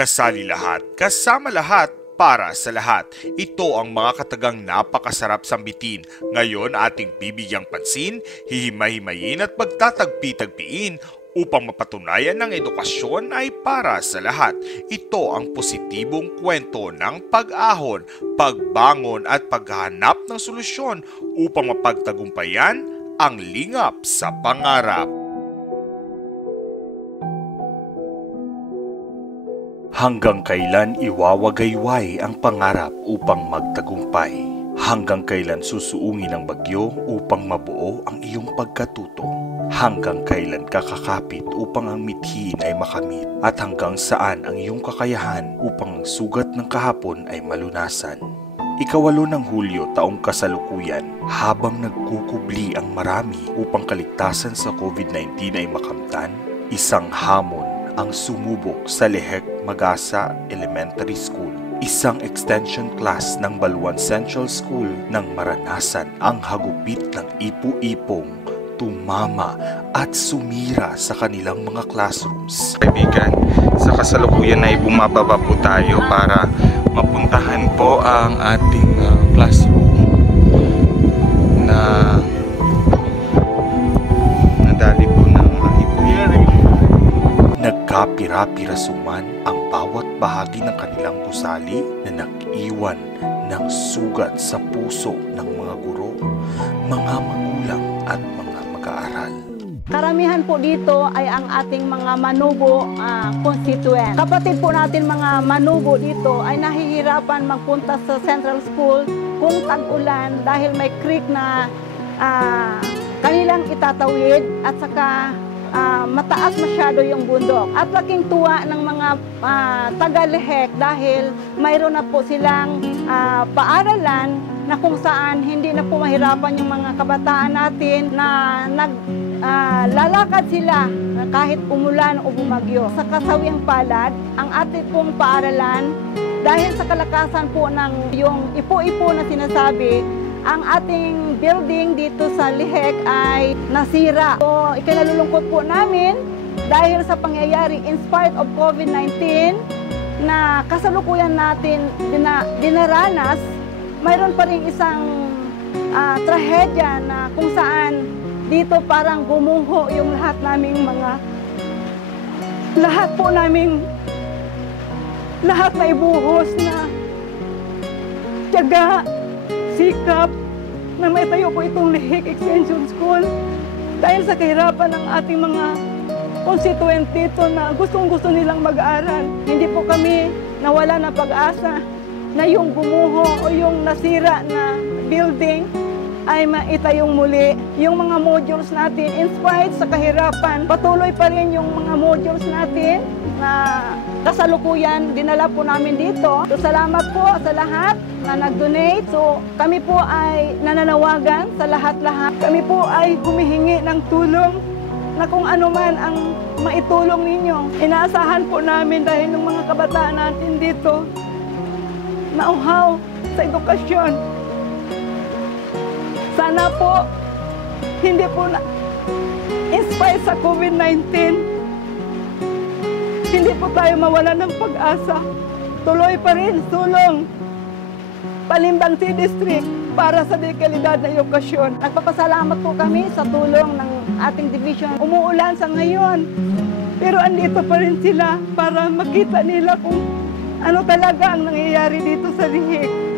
Kasali lahat, kasama lahat, para sa lahat. Ito ang mga katagang napakasarap sambitin. Ngayon ating bibigyang pansin, hihimay-himayin at pagtatagpi-tagpiin upang mapatunayan ng edukasyon ay para sa lahat. Ito ang positibong kwento ng pag-ahon, pagbangon at paghahanap ng solusyon upang mapagtagumpayan ang lingap sa pangarap. Hanggang kailan iwawagayway ang pangarap upang magtagumpay? Hanggang kailan susuungin ng bagyo upang mabuo ang iyong pagkatuto? Hanggang kailan kakakapit upang ang mithiin ay makamit? At hanggang saan ang iyong kakayahan upang ang sugat ng kahapon ay malunasan? Ika-8 ng Hulyo taong kasalukuyan, habang nagkukubli ang marami upang kaligtasan sa COVID-19 ay makamtan, isang hamon ang sumubok sa Lehek Magasa Elementary School. Isang extension class ng Baluan Central School nang maranasan ang hagupit ng ipu-ipong tumama at sumira sa kanilang mga classrooms. Kaibigan, sa kasalukuyan ay bumababa po tayo para mapuntahan po ang ating classroom na nadali po ng ipu-ipong. Nagkapira-pirasuman ang bawat bahagi ng kanilang gusali na nag-iwan ng sugat sa puso ng mga guro, mga magulang at mga mag-aaral. Karamihan po dito ay ang ating mga manubo constituent. Kapatid po natin mga manubo dito ay nahihirapan magpunta sa Central School kung tag-ulan dahil may creek na kanilang itatawid at saka mataas masyado yung bundok. At laking tuwa ng mga taga-Lehek dahil mayroon na po silang paaralan na kung saan hindi na po mahirapan yung mga kabataan natin na lalakad sila kahit umulan o bumagyo. Sa kasawiang palad, ang ating pong paaralan, dahil sa kalakasan po ng yung ipo-ipo na sinasabi, ang ating building dito sa Lehek ay nasira. So, ikinalulungkot po namin dahil sa pangyayari in spite of COVID-19 na kasalukuyan natin dinaranas, mayroon pa rin isang trahedya na kung saan dito parang gumuho yung lahat na ibuhos na tiyaga, sikap na may tayo po itong Lehek Extension School dahil sa kahirapan ng ating mga constituent dito na gustong-gusto nilang mag-aaral. Hindi po kami nawala na pag-asa na yung gumuho o yung nasira na building ay maitayong muli. Yung mga modules natin, in spite sa kahirapan, patuloy pa rin yung mga modules natin na kasalukuyan dinala po namin dito. So, salamat po sa lahat na nag-donate. So, kami po ay nananawagan sa lahat-lahat. Kami po ay humihingi ng tulong na kung ano man ang maitulong ninyo. Inaasahan po namin dahil ng mga kabataan natin dito nauhaw sa edukasyon. Sana po, hindi po na, in spite sa COVID-19, hindi po tayo mawala ng pag-asa. Tuloy pa rin sulong Palimbang Sea District para sa dekalidad na edukasyon. Nagpapasalamat po kami sa tulong ng ating division. Umuulan sa ngayon, pero andito pa rin sila para makita nila kung ano talaga ang nangyayari dito sa Lehek.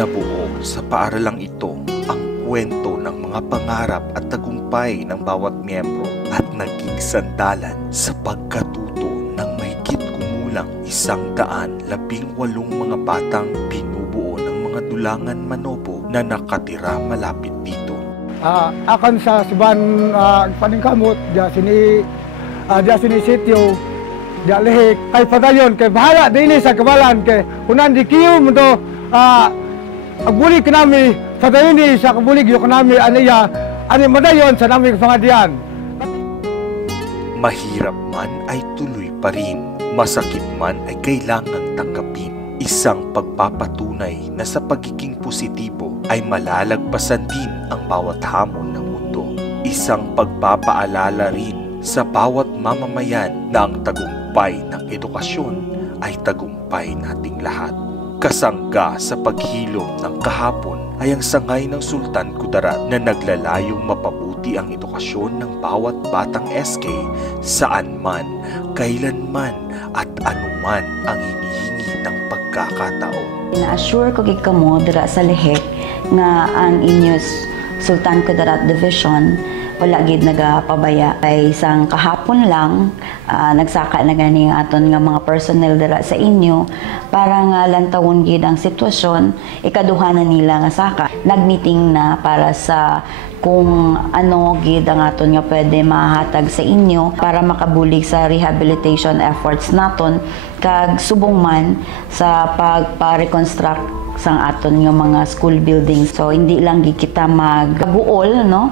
Nabuo sa paaralang ito ang kwento ng mga pangarap at tagumpay ng bawat miyembro at naging sandalan sa pagkatuto ng mahigit kumulang 118 mga batang binubuo ng mga dulangan manobo na nakatira malapit dito. Akan sa Siban paningkamot, diya sini sityo, diya Lehek, kay padayon, kay bahala din sa kabalan, kay kunan di kiyo mo to, agbulig ka namin, sa tayo ni sa kabulig yung kanami, ani madayon sa namin pangadian. Mahirap man ay tuloy pa rin, masakit man ay kailangang tanggapin. Isang pagpapatunay na sa pagiging positibo ay malalagpasan din ang bawat hamon ng mundo. isang pagpapaalala rin sa bawat mamamayan na ang tagumpay ng edukasyon ay tagumpay nating lahat. Kasangga sa paghilom ng kahapon ay ang sangay ng Sultan Kudarat na naglalayong mapabuti ang edukasyon ng bawat batang SK saan man, kailanman at anuman ang hinihingi ng pagkakataon. Ina-assure ko gid kamo dira sa Lihek nga ang inyos Sultan Kudarat Division wala gid nagapabaya. Ay isang kahapon lang nagsaka na gani aton nga mga personnel dira sa inyo para nga lantawon gid ang sitwasyon. Ikaduha na nila nga saka nagmeeting na para sa kung ano gid ang aton nga pwede mahatag sa inyo para makabulig sa rehabilitation efforts naton kag subong man sa pagpa-reconstruct sang aton nga mga school buildings. So hindi lang gid kita magbuol, no?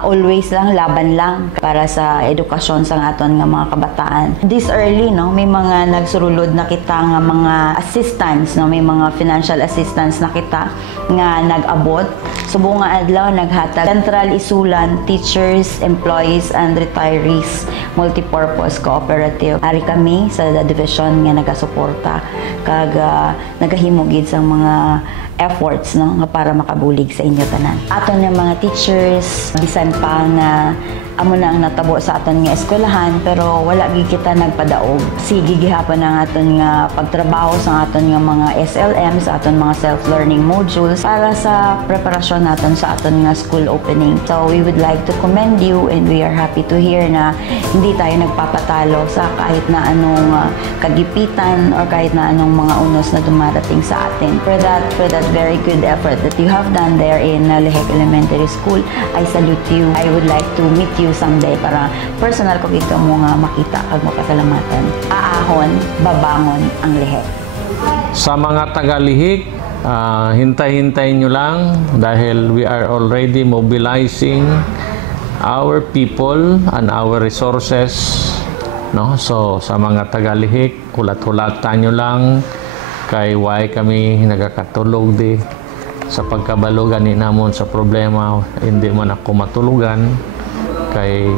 Always lang laban lang para sa edukasyon sang aton nga mga kabataan. This early, no, may mga nagsurulod na kita nga mga assistance, no, may mga financial assistance na kita nga nag-abot. Subong nga adlaw naghatag Central Isulan Teachers, Employees and Retirees Multipurpose Cooperative. Ari kami sa division nga nagasuporta kag nagahimo gid sa mga efforts, no, nga para makabulig sa inyo tanan. Aton nga mga teachers bisan pa nga amo na ang natabo sa aton nga eskwelahan pero wala gid kita nagpadaog. Sige gihapon ang aton nga pagtrabaho sa aton nga mga SLM, sa aton mga self-learning modules para sa preparasyon naton sa aton nga school opening. So we would like to commend you and we are happy to hear na hindi tayo nagpapatalo sa kahit na anong kagipitan or kahit na anong mga unos na dumarating sa atin. For that very good effort that you have done there in Lihek Elementary School, I salute you. I would like to meet you someday para personal ko dito mo nga makita kag mapasalamatan. Aahon, babangon ang Lihek. Sa mga taga-Lihek, hintay-hintay nyo lang dahil we are already mobilizing our people and our resources, no? So sa mga taga-Lihek, hulat-hulatan nyo lang kay why kami nagakatulog di sa pagkabalugan ni namon sa problema, hindi man ako matulugan kay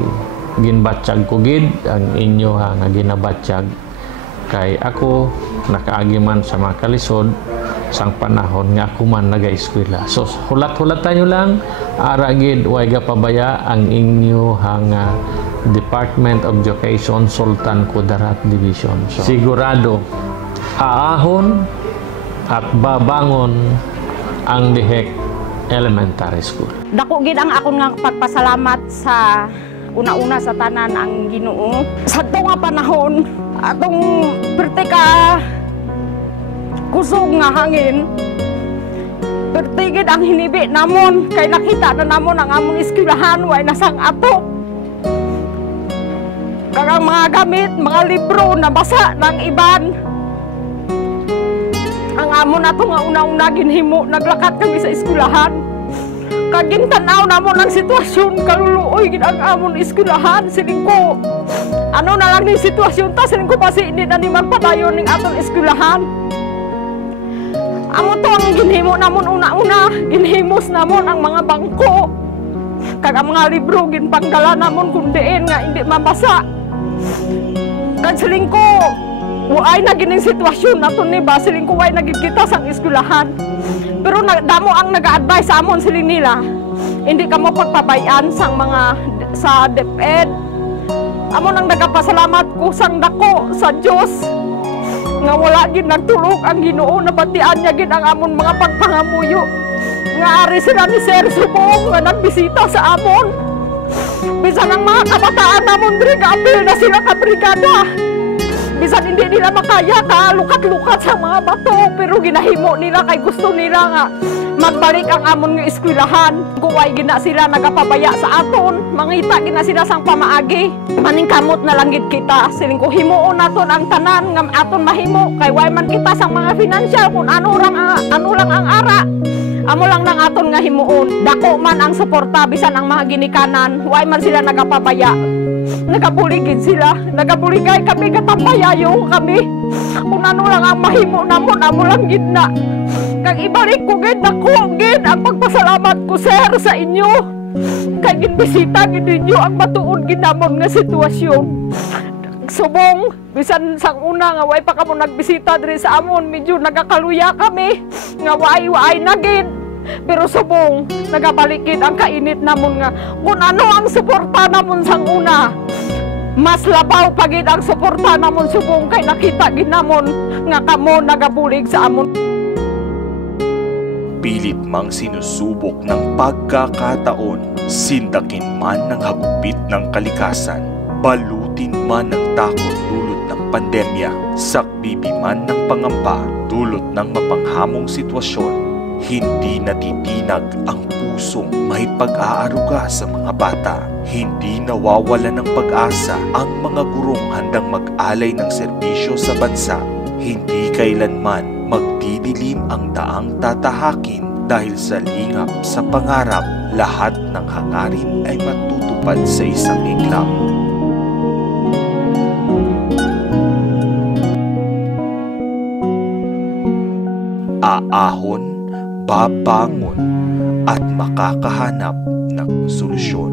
ginbatsyag ko gid ang inyo nga ginabatsyag kay ako nakaagi man sa mga kalisod sang panahon nga ako man naga-eskwela. So hulat-hulatan nyo lang ara gid way gapabaya ang inyo nga Department of Education Sultan Kudarat Division. So sigurado aahon at babangon ang Lihek Elementary School. Dako gid ang akon nga pagpasalamat sa una-una sa tanan ang Ginoo. Sa to nga panahon atong pertika kusog nga hangin. Pertigid ang hinibi namon kay nakita na namon ang among eskwelahan way nasang ato. Kag ang mga gamit, mga libro na basa ng iban. Ang amon nato nga una-una ginhimo, naglakat kami sa eskwelahan. Kag gintanaw namon ang sitwasyon, kaluluoy gid ang amon eskwelahan. Siling ko, ano na lang ni sitwasyon ta, siling ko pasi hindi na ni magpadayon ning aton eskwelahan. Amo to ang ginhimo namon una-una, ginhimos namon ang mga bangko. Kag ang mga libro ginpangdala namon kun diin nga hindi mabasa. Kag siling ko, ay na gining sitwasyon nato ni ba siling kuway na gid kita sang eskwelahan. Pero damo ang naga-advise sa amon siling nila. Hindi ka mo pagpabayan sang mga sa DepEd. Amon ang nagapasalamat ko sang dako sa Dios nga wala gid nagtulog ang Ginoo na batian niya gid ang amon mga pagpangamuyo. Nga ari sila ni Sir Subong nga nagbisita sa amon. Bisan ang mga kabataan namon diri apil na sila ka brigada. Bisan hindi nila makaya ka lukat-lukat sa mga bato pero ginahimo nila kay gusto nila nga magbalik ang amon nga eskwelahan. Kuway gina sila nagapabaya sa aton, mangita gina sila sang pamaagi. Maningkamot na lang gid kita, siling ko himuon naton ang tanan nga aton mahimo kay way man kita sang mga financial kun ano lang ang ara. Amo lang nang aton nga himuon. Dako man ang suporta bisan ang mga ginikanan, way man sila nagapabaya. Nagabuligid sila, nagabuligay kami katampayayo kami. Kung ano lang ang mahimo namon, amo lang gid na. Kag ibalik ko gid nako gid ang pagpasalamat ko sir sa inyo. Kay ginbisita gid ninyo ang matuod ginamon nga sitwasyon. Subong, bisan sang una nga way pa kamo nagbisita diri sa amon, medyo nagakaluya kami nga waay na gid. Pero subong, nagabalikid ang kainit namon nga kung ano ang suporta namon sang una. Mas labaw pagid ang suporta namon subong kay nakita gid namon nga kamo nagabulig sa amon. Pilit mang sinusubok ng pagkakataon, sindakin man ng hagupit ng kalikasan, balutin man ng takot dulot ng pandemya, sakbibi man ng pangamba dulot ng mapanghamong sitwasyon, hindi natitinag ang pusong may pag-aaruga sa mga bata. Hindi nawawala ng pag-asa ang mga gurong handang mag-alay ng serbisyo sa bansa. Hindi kailanman magdidilim ang daang tatahakin dahil sa lingap sa pangarap, lahat ng hangarin ay matutupad sa isang iglap. Aahon, babangon at makakahanap ng solusyon.